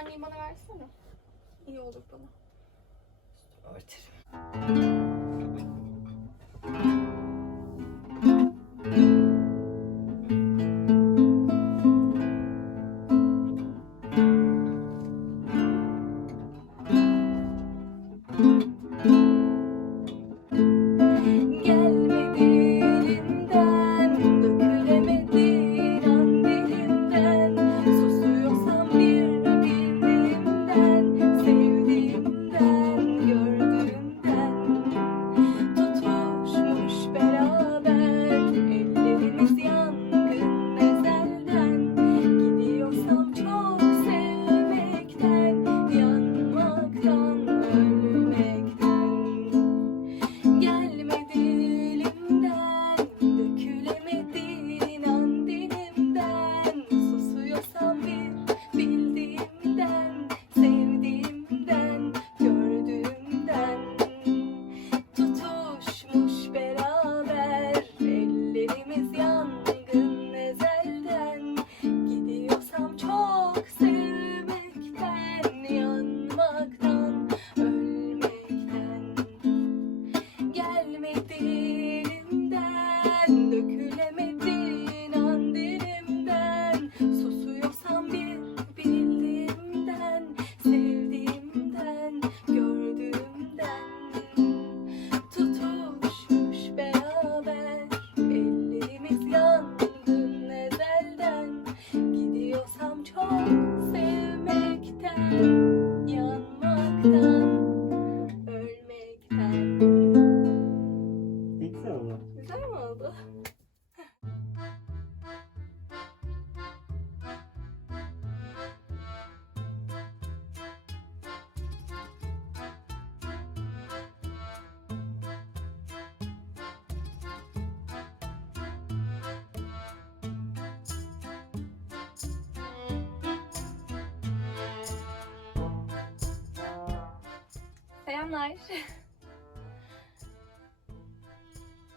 Terliği bana versene. İyi olur bana. Örterim. Güzel mi oldu? Selamlar.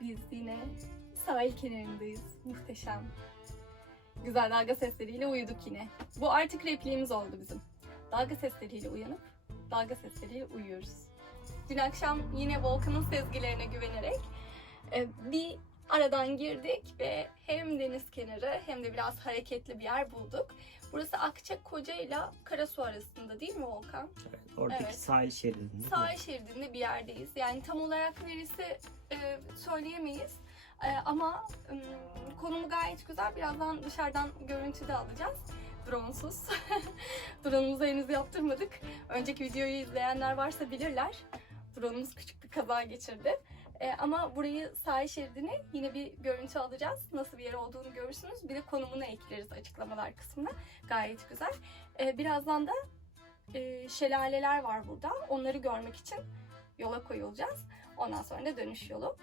Biz yine sahil kenarındayız. Muhteşem. Güzel dalga sesleriyle uyuduk yine. Bu artık repliğimiz oldu bizim. Dalga sesleriyle uyanıp dalga sesleriyle uyuyoruz. Dün akşam yine Volkan'ın sezgilerine güvenerek bir aradan girdik ve hem deniz kenarı hem de biraz hareketli bir yer bulduk. Burası Akçakoca ile Karasu arasında değil mi Volkan? Evet, oradaki Evet. sahil şeridinde. Sahil şeridinde bir yerdeyiz. Yani tam olarak neresi söyleyemeyiz. Ama konumu gayet güzel. Birazdan dışarıdan görüntü de alacağız. Drone'suz. Drone'umuzu henüz yaptırmadık. Önceki videoyu izleyenler varsa bilirler. Drone'umuz küçük bir kaza geçirdi. Ama burayı sahil şeridine yine bir görüntü alacağız. Nasıl bir yer olduğunu görürsünüz. Bir de konumunu ekleriz açıklamalar kısmına. Gayet güzel. Birazdan da şelaleler var burada. Onları görmek için yola koyulacağız. Ondan sonra da dönüş yolu.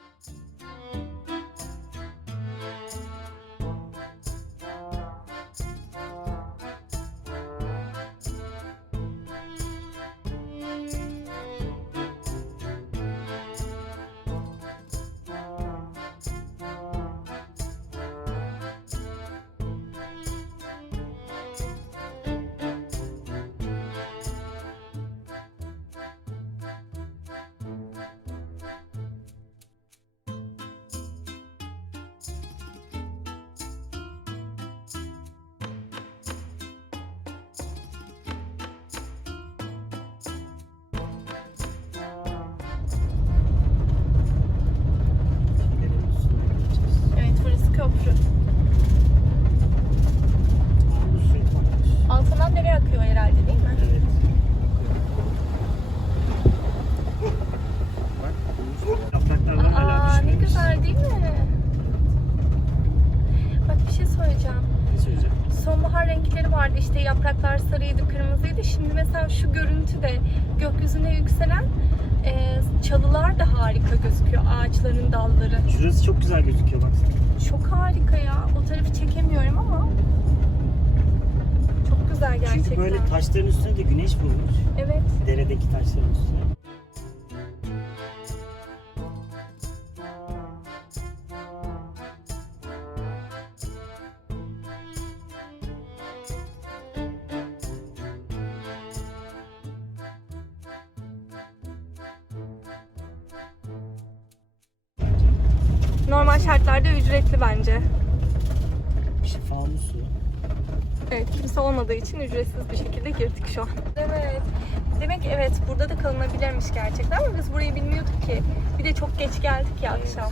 Evet, burası köprü. Altından nereye akıyor herhalde değil mi? Evet. Bak, yapraklardan hala Aa, ne düşmemiş. güzel değil mi? Bak bir şey söyleyeceğim. Ne söyleyeceğim? Sonbahar renkleri vardı işte, yapraklar sarıydı, kırmızıydı. Şimdi mesela şu görüntüde gökyüzüne yükselen çalılar da harika gözüküyor, ağaçların dalları. Şurası çok güzel gözüküyor baksana. Çok harika ya. O tarafı çekemiyorum ama çok güzel gerçekten. Çünkü böyle taşların üstüne de güneş vurmuş. Evet. Deredeki taşların üstüne. Normal şartlarda ücretli bence. Şifalı su. Evet, kimse olmadığı için ücretsiz bir şekilde girdik şu an. Evet. Demek evet, burada da kalınabilirmiş gerçekten ama biz burayı bilmiyorduk ki. Bir de çok geç geldik ya akşam.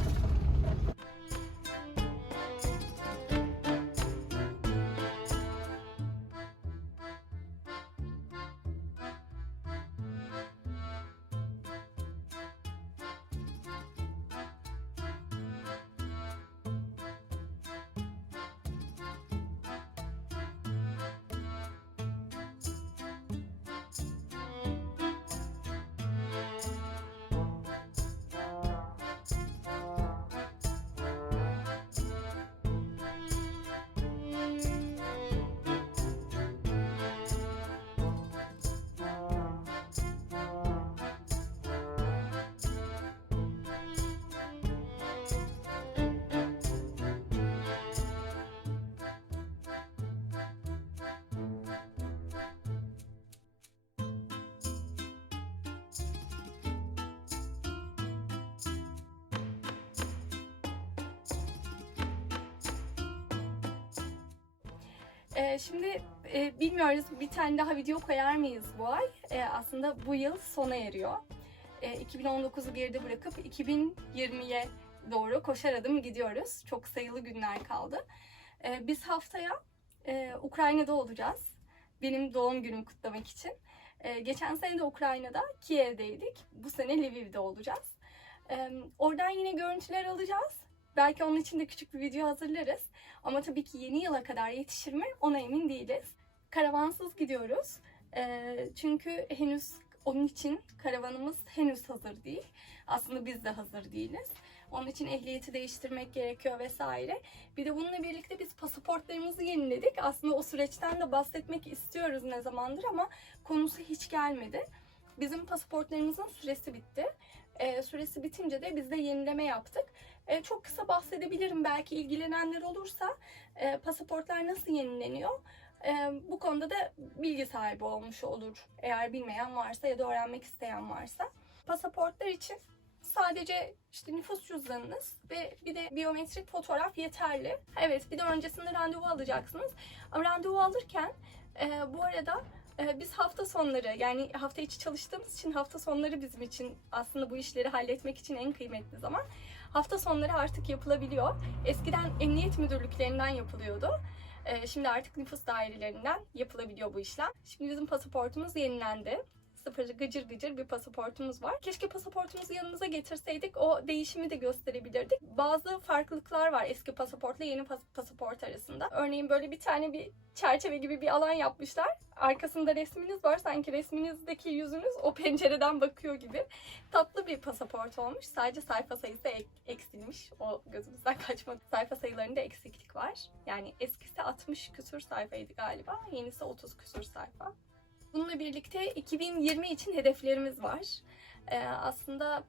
Şimdi bilmiyoruz, bir tane daha video koyar mıyız bu ay? Aslında bu yıl sona eriyor. 2019'u geride bırakıp 2020'ye doğru koşar adım gidiyoruz. Çok sayılı günler kaldı. Biz haftaya Ukrayna'da olacağız. Benim doğum günümü kutlamak için. Geçen sene de Ukrayna'da, Kiev'deydik. Bu sene Lviv'de olacağız. Oradan yine görüntüler alacağız. Belki onun için de küçük bir video hazırlarız. Ama tabii ki yeni yıla kadar yetişir mi ona emin değiliz. Karavansız gidiyoruz. Çünkü henüz onun için karavanımız henüz hazır değil. Aslında biz de hazır değiliz. Onun için ehliyeti değiştirmek gerekiyor vesaire. Bir de bununla birlikte biz pasaportlarımızı yeniledik. Aslında o süreçten de bahsetmek istiyoruz ne zamandır ama konusu hiç gelmedi. Bizim pasaportlarımızın süresi bitti. Süresi bitince de biz de yenileme yaptık. Çok kısa bahsedebilirim belki ilgilenenler olursa. Pasaportlar nasıl yenileniyor? Bu konuda da bilgi sahibi olmuş olur. Eğer bilmeyen varsa ya da öğrenmek isteyen varsa. Pasaportlar için sadece işte nüfus cüzdanınız ve bir de biyometrik fotoğraf yeterli. Evet, bir de öncesinde randevu alacaksınız. Ama randevu alırken bu arada biz hafta sonları, yani hafta içi çalıştığımız için hafta sonları bizim için aslında bu işleri halletmek için en kıymetli zaman. Hafta sonları artık yapılabiliyor. Eskiden emniyet müdürlüklerinden yapılıyordu. Şimdi artık nüfus dairelerinden yapılabiliyor bu işlem. Şimdi bizim pasaportumuz yenilendi. Sıfır gıcır gıcır bir pasaportumuz var. Keşke pasaportumuzu yanımıza getirseydik, o değişimi de gösterebilirdik. Bazı farklılıklar var eski pasaportla yeni pasaport arasında. Örneğin böyle bir tane bir çerçeve gibi bir alan yapmışlar. Arkasında resminiz var. Sanki resminizdeki yüzünüz o pencereden bakıyor gibi. Tatlı bir pasaport olmuş. Sadece sayfa sayısı eksilmiş. O gözümüzden kaçmadı. Sayfa sayılarında eksiklik var. Yani eskisi 60 küsur sayfaydı galiba. Yenisi 30 küsur sayfa. Bununla birlikte 2020 için hedeflerimiz var. Aslında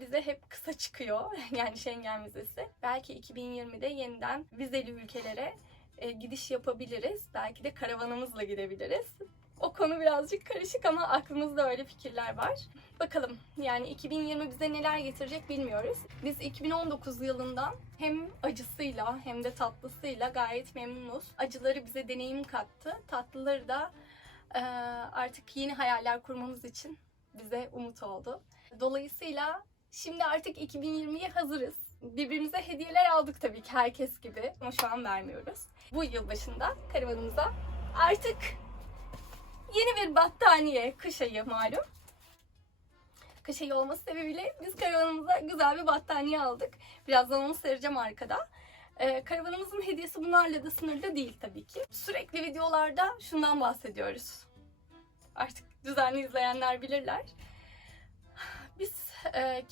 bize hep kısa çıkıyor. Yani Schengen vizesi. Belki 2020'de yeniden vizeli ülkelere gidiş yapabiliriz. Belki de karavanımızla gidebiliriz. O konu birazcık karışık ama aklımızda öyle fikirler var. Bakalım, yani 2020 bize neler getirecek bilmiyoruz. Biz 2019 yılından hem acısıyla hem de tatlısıyla gayet memnunuz. Acıları bize deneyim kattı. Tatlıları da artık yeni hayaller kurmamız için bize umut oldu. Dolayısıyla şimdi artık 2020'ye hazırız. Birbirimize hediyeler aldık tabii ki herkes gibi ama şu an vermiyoruz. Bu yılbaşında karavanımıza artık yeni bir battaniye, kış ayı malum. Kış ayı olması sebebiyle biz karavanımıza güzel bir battaniye aldık. Birazdan onu sereceğim arkada. Karavanımızın hediyesi bunlarla da sınırlı değil tabii ki. Sürekli videolarda şundan bahsediyoruz. Artık düzenli izleyenler bilirler. Biz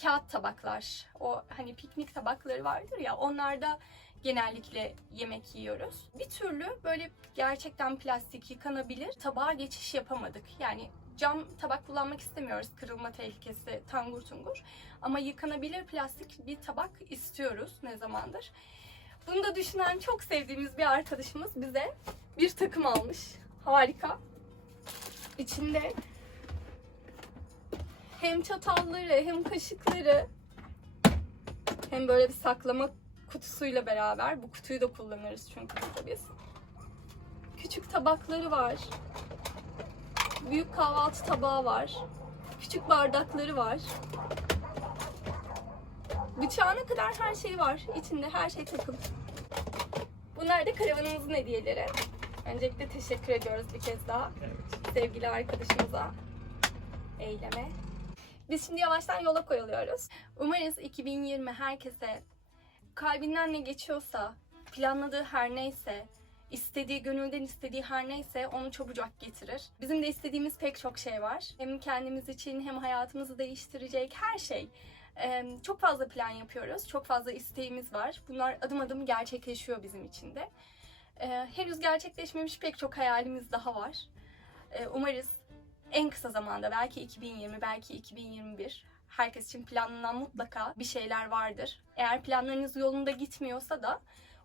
kağıt tabaklar, o hani piknik tabakları vardır ya, onlarda genellikle yemek yiyoruz. Bir türlü böyle gerçekten plastik, yıkanabilir tabağa geçiş yapamadık. Yani cam tabak kullanmak istemiyoruz, kırılma tehlikesi tangur tungur. Ama yıkanabilir plastik bir tabak istiyoruz ne zamandır. Bunu da düşünen çok sevdiğimiz bir arkadaşımız bize bir takım almış. Harika. İçinde hem çatalları, hem kaşıkları, Hem böyle bir saklama kutusuyla beraber. Bu kutuyu da kullanırız çünkü burada biz. Küçük tabakları var. Büyük kahvaltı tabağı var. Küçük bardakları var. Bıçağına kadar her şey var. İçinde her şey takım. Bunlar da karavanımızın hediyeleri. Öncelikle teşekkür ediyoruz bir kez daha. Evet. Sevgili arkadaşımıza. Eyleme. Biz şimdi yavaştan yola koyuluyoruz. Umarız 2020 herkese kalbinden ne geçiyorsa, planladığı her neyse, istediği, gönülden istediği her neyse onu çabucak getirir. Bizim de istediğimiz pek çok şey var. Hem kendimiz için hem hayatımızı değiştirecek her şey. Çok fazla plan yapıyoruz. Çok fazla isteğimiz var. Bunlar adım adım gerçekleşiyor bizim için de. Henüz gerçekleşmemiş pek çok hayalimiz daha var. Umarız en kısa zamanda, belki 2020, belki 2021, herkes için planlanan mutlaka bir şeyler vardır. Eğer planlarınız yolunda gitmiyorsa da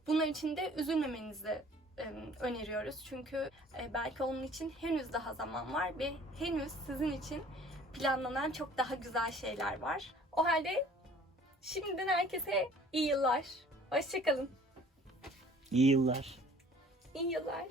bunlar için de üzülmemenizi öneriyoruz. Çünkü belki onun için henüz daha zaman var ve henüz sizin için planlanan çok daha güzel şeyler var. O halde şimdiden herkese iyi yıllar. Hoşça kalın. İyi yıllar. İyi yıllar.